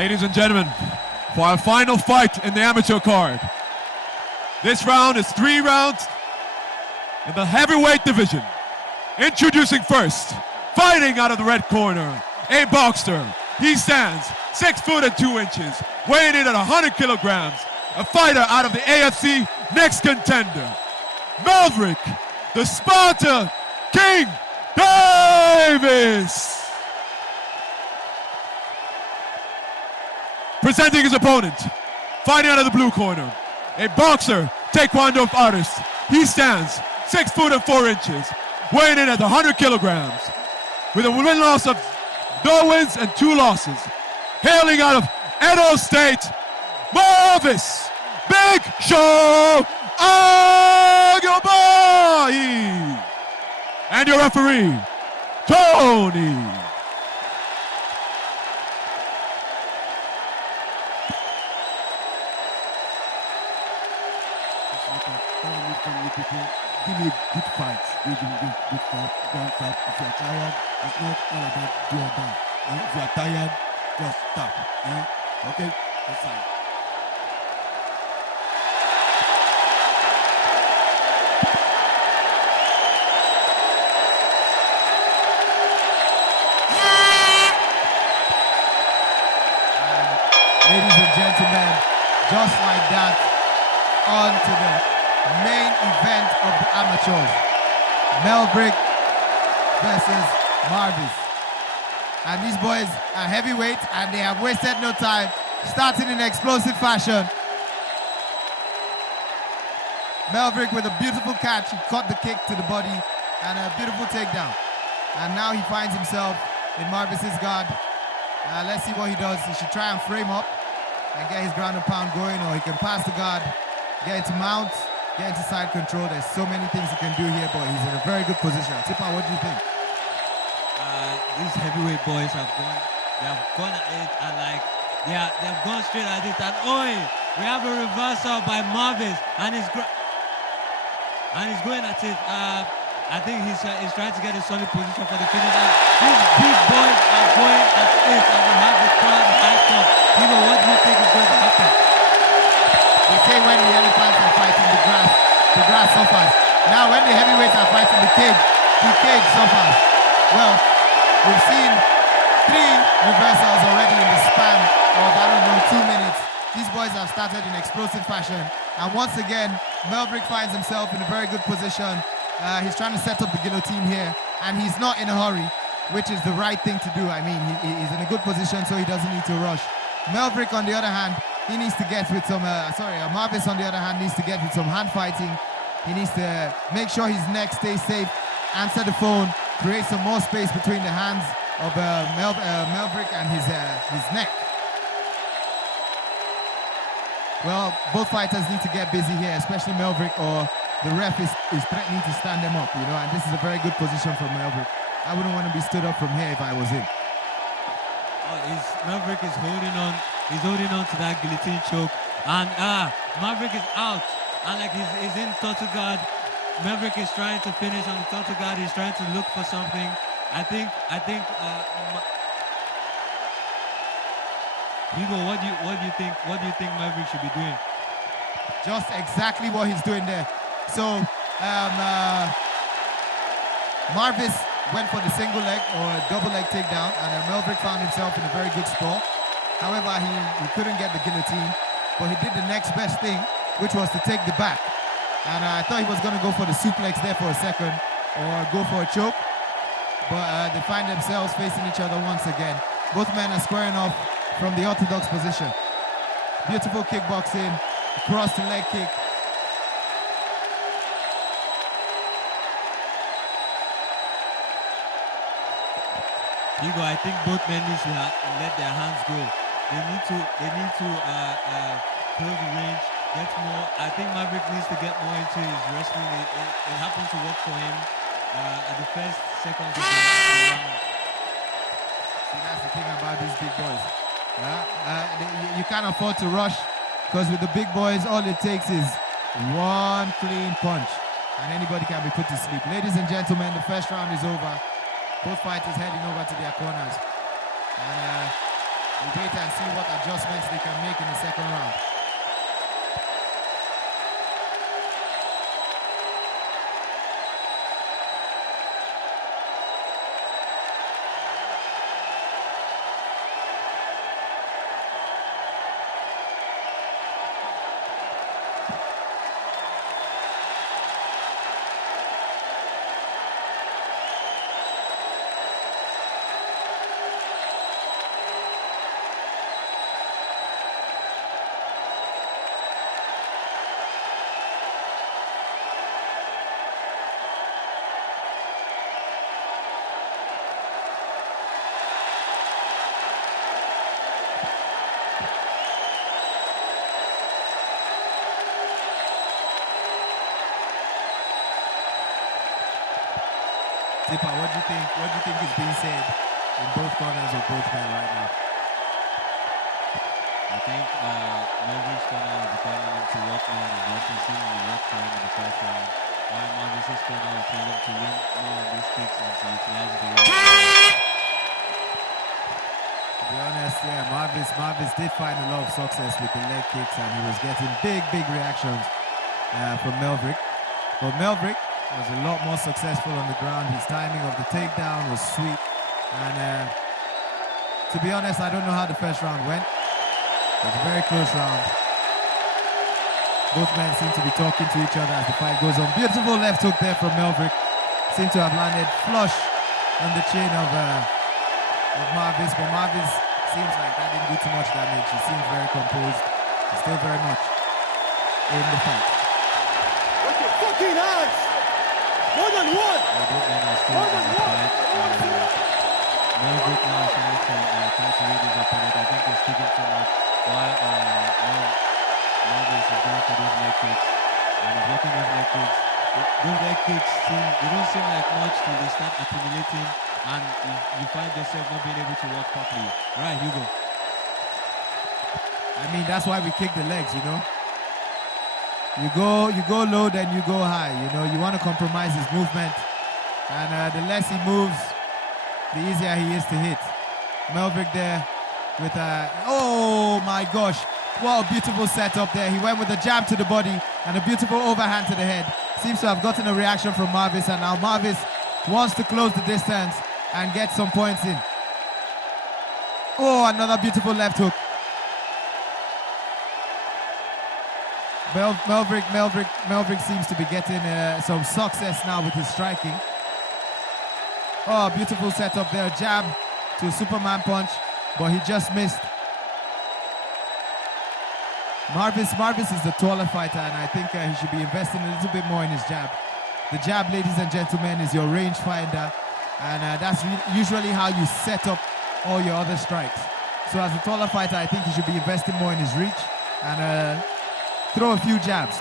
Ladies and gentlemen, for our final fight in the amateur card. This round is 3 rounds in the heavyweight division. Introducing first, fighting out of the red corner, a boxer. He stands 6 foot and 2 inches, weighing in at 100 kilograms. A fighter out of the AFC Next Contender, Marvin, the Sparta King Davis. Presenting his opponent, fighting out of the blue corner, a boxer, taekwondo artist. He stands 6 foot and 4 inches, weighing in at 100 kilograms, with a win-loss of no wins and 2 losses. Hailing out of Edo State, Marvis, Big Show Agilbai. And your referee, Tony. Give me a good fight. Give me a good fight. Don't fight. If you're tired, it's not all about do or die. If you're tired, just stop. Okay? That's fine. Ladies and gentlemen, just like that, on to the main event of the amateurs. Melbrick versus Marvis. And these boys are heavyweights and they have wasted no time, starting in explosive fashion. Melbrick with a beautiful catch, he caught the kick to the body and a beautiful takedown. And now he finds himself in Marvis's guard. Let's see what he does. He should try and frame up and get his ground and pound going, or he can pass the guard, get into mount, get into side control. There's so many things he can do here, but he's in a very good position. Tipa, what do you think? These heavyweight boys have gone at it, and like they've gone straight at it. And we have a reversal by Marvis, and he's going at it. I think he's trying to get a solid position for the finish. And these big boys are going at it, and we have the crowd hyped up. People, what do you think is going to happen? They say when the elephants are fighting the grass suffers. Now when the heavyweights are fighting the cage suffers. Well, we've seen 3 reversals already in the span of, 2 minutes. These boys have started in explosive fashion. And once again, Melbrick finds himself in a very good position. He's trying to set up the guillotine here, and he's not in a hurry, which is the right thing to do. I mean, he's in a good position, so he doesn't need to rush. Melbrick, on the other hand, he needs to get with some, Marvis, on the other hand, needs to get with some hand fighting. He needs to make sure his neck stays safe, answer the phone, create some more space between the hands of Melbrick and his neck. Well, both fighters need to get busy here, especially Melbrick, or the ref is threatening to stand them up, and this is a very good position for Melbrick. I wouldn't want to be stood up from here if I was him. Melbrick is holding on. He's holding on to that guillotine choke, and Maverick is out, and like he's in total guard. Maverick is trying to finish on the total guard. He's trying to look for something. I think. Hugo, what do you think? What do you think Maverick should be doing? Just exactly what he's doing there. So Marvis went for the single leg or double leg takedown, and Melbrick found himself in a very good spot. However, he couldn't get the guillotine, but he did the next best thing, which was to take the back. And I thought he was going to go for the suplex there for a second, or go for a choke, but they find themselves facing each other once again. Both men are squaring off from the orthodox position. Beautiful kickboxing, cross to leg kick. Hugo, I think both men need to let their hands go. They need to close the range, get more. I think Maverick needs to get more into his wrestling. It happened to work for him at the first seconds of the round. See, that's the thing about these big boys. You can't afford to rush, because with the big boys, all it takes is one clean punch, and anybody can be put to sleep. Ladies and gentlemen, the first round is over. Both fighters heading over to their corners. And We wait and see what adjustments they can make in the second round. Tipper, what do you think? What do you think is being said in both corners of both men right now? I think Melvin's corner is telling him to work more on his offensive and he worked for him in the first round. While Marvis's corner is telling him to lean more on these kicks and to utilize the range. To be honest, yeah, Marvis did find a lot of success with the leg kicks and he was getting big reactions from Melvin. But Melvin was a lot more successful on the ground. His timing of the takedown was sweet. And to be honest, I don't know how the first round went. It was a very close round. Both men seem to be talking to each other as the fight goes on. Beautiful left hook there from Melvin. Seemed to have landed flush on the chin of Marvis. But Marvis seems like that didn't do too much damage. He seems very composed. He's still very much in the fight. With your fucking hands! More than one! Both men are still in the fight. Melvin now is trying to read his opponent. I think he's kicking too much. While Marvis is going for those leg kicks. And he's working those leg kicks. Those leg kicks don't seem like much till they start accumulating and you find yourself not being able to work properly. Right, Hugo? I mean, that's why we kick the legs, you know? You go low, then you go high. You know, you want to compromise his movement. And the less he moves, the easier he is to hit. Melvin there with a... Oh, my gosh. What a beautiful setup there. He went with a jab to the body and a beautiful overhand to the head. Seems to have gotten a reaction from Marvis, and now Marvis wants to close the distance and get some points in. Oh, another beautiful left hook. Melvin seems to be getting some success now with his striking. Oh, beautiful setup there. Jab to a Superman punch, but he just missed. Marvis is the taller fighter, and I think he should be investing a little bit more in his jab. The jab, ladies and gentlemen, is your range finder, and that's usually how you set up all your other strikes. So as a taller fighter, I think he should be investing more in his reach and throw a few jabs.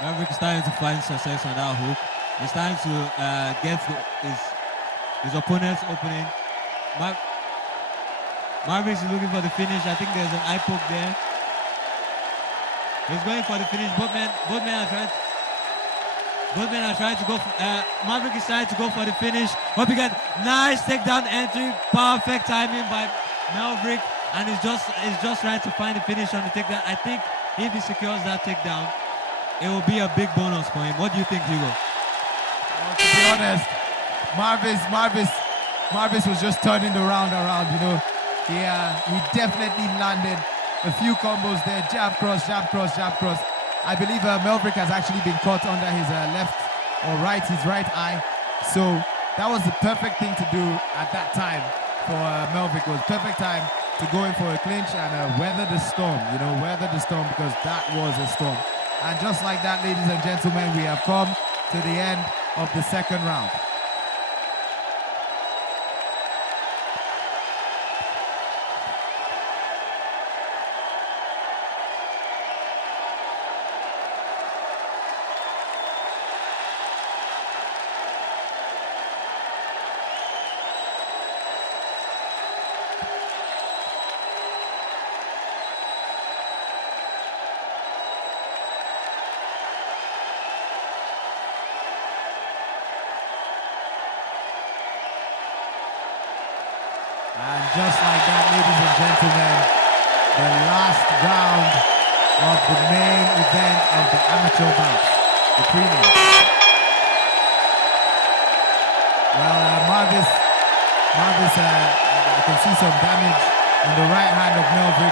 Melvin is starting to find success on that hook. He's starting to get his opponent's opening. Marvis is looking for the finish. I think there's an eye poke there. He's going for the finish. Both men are trying to go for, Marvin is trying to go for the finish. Hope you get nice takedown entry. Perfect timing by Melvin. And he's just trying to find the finish on the takedown. I think if he secures that takedown, it will be a big bonus for him. What do you think, Hugo? Well, to be honest, Marvis was just turning the round around, you know. He definitely landed a few combos there. Jab cross, jab cross, jab cross. I believe Melvin has actually been caught under his left or right, his right eye. So that was the perfect thing to do at that time for Melvin. It was perfect time to go in for a clinch and weather the storm, you know, weather the storm, because that was a storm. And just like that, ladies and gentlemen, we have come to the end of the second round. And just like that, ladies and gentlemen, the last round of the main event of the amateur bouts, the prelim. Well, Marvis, I can see some damage on the right hand of Melvin.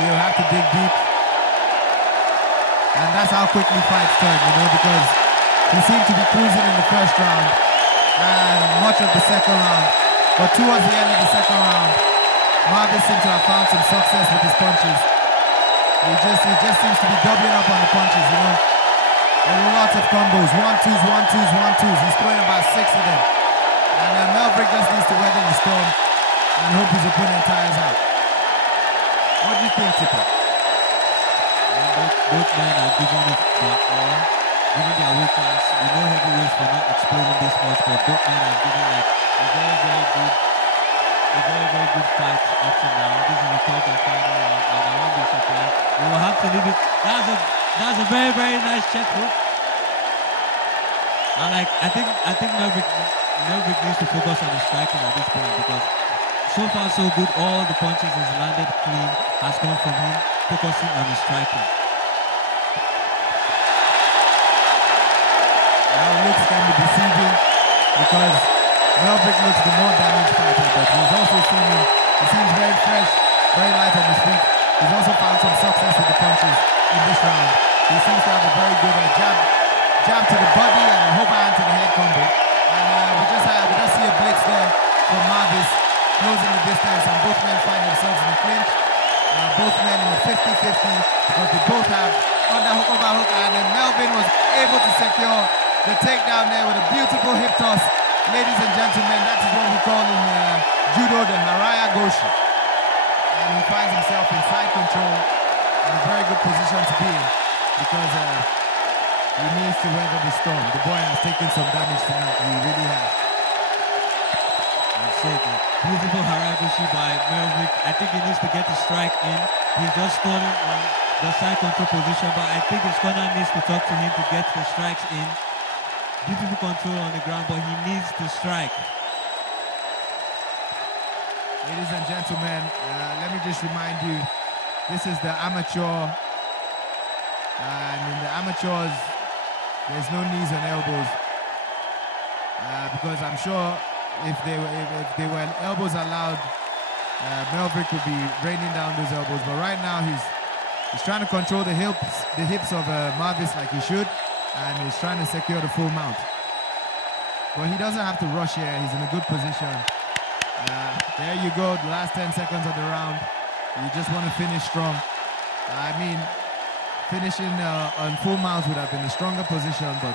He'll have to dig deep. And that's how quickly fights turn, because he seemed to be cruising in the first round and much of the second round. But towards the end of the second round, Marvis seemed to have found some success with his punches. He just seems to be doubling up on the punches, Lots of combos, 1-2s, 1-2s, 1-2s. He's throwing about 6 of them. And Melvin just needs to weather the storm and hope his opponent tires out. What do you think, Tipper? Both men are giving it their all, giving their weight class. We know heavyweights for not exploding this much, but both men are giving a very, very good fight up to now. This is the third and final round, and I won't be surprised. We will have to leave it. That's a very, very nice check hook. And I think Melvin needs to focus on his striking at this point, because so far so good. All the punches he's landed clean has come from him focusing on his striking. Now looks can be deceiving because Melvin looks the more damaged fighter, but he's also he seems very fresh, very light on his feet. He's also found some success with the punches in this round. He seems to have a very good jab to the body and a hook hand to the head combo. And we just see a blitz there from Marvis, closing the distance, and both men find themselves in the clinch. Both men in the 50-50 because they both have underhook, overhook, and then Melvin was able to secure the takedown there with a beautiful hip toss. Ladies and gentlemen, that is what we call in judo the Haraya Goshi. And he finds himself in side control in a very good position to be in because he needs to weather the storm. The boy has taken some damage tonight, he really has. Beautiful Haraguchi by Melvin. I think he needs to get the strike in. He's just stalling on the side control position, but I think his corner needs to talk to him to get the strikes in. Beautiful control on the ground, but he needs to strike. Ladies and gentlemen, let me just remind you, this is the amateur, and in the amateurs, there's no knees and elbows, because I'm sure if they were elbows allowed, Melvin would be raining down those elbows. But right now he's trying to control the hips of Marvis like he should, and he's trying to secure the full mount. But he doesn't have to rush here. He's in a good position. There you go. The last 10 seconds of the round. You just want to finish strong. I mean, finishing on full mount would have been a stronger position, but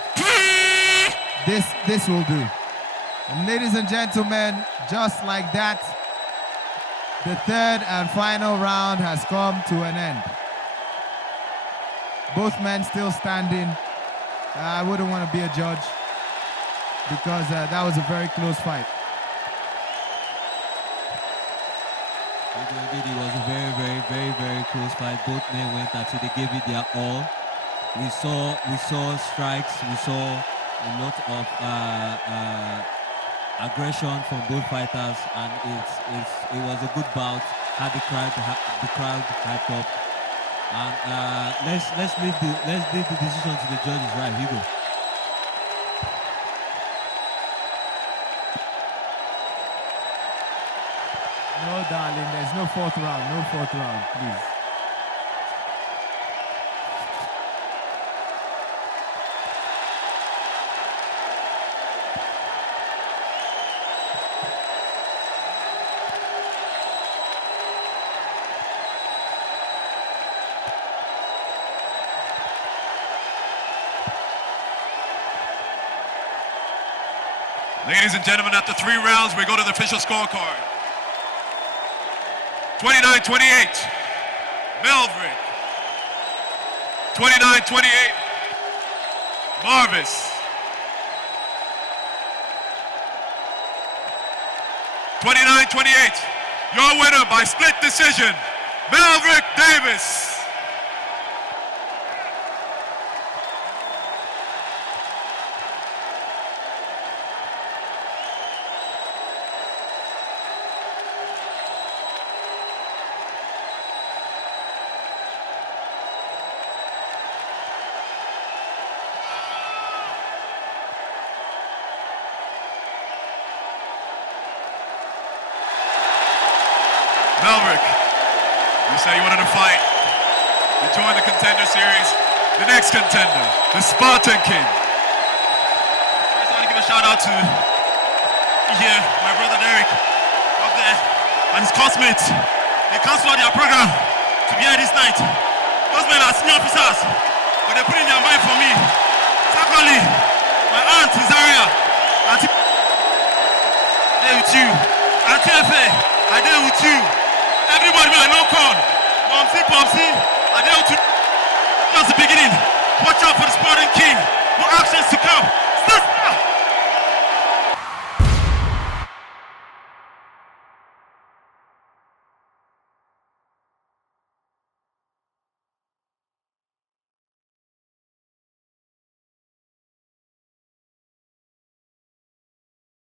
this will do. And ladies and gentlemen, just like that, the third and final round has come to an end. Both men still standing. I wouldn't want to be a judge because that was a very close fight. Indeed, it was a very, very, very, very close fight. Both men went at it. They gave it their all. We saw strikes. We saw a lot of aggression from both fighters, and it was a good bout. Had the crowd hyped up, and let's leave the decision to the judges. Right, Hugo. No, darling, there's no fourth round, please. Ladies and gentlemen, after 3 rounds, we go to the official scorecard. 29-28, Melvin. 29-28, Marvis. 29-28, your winner by split decision, Melvin Davis. say you wanted to fight. You joined the Contender Series. The next contender, the Spartan King. First, I want to give a shout out to here, my brother Derek, up there, and his classmates. They cancelled their program to be here this night. Those men are senior officers, but they put in their mind for me. Secondly, my aunt Zaria, Auntie there with you. Auntie Efe, I there with you. Everybody will know con. Momsy, Popsy, I there with you. That's the beginning. Watch out for the Spartan King. More actions to come. Start.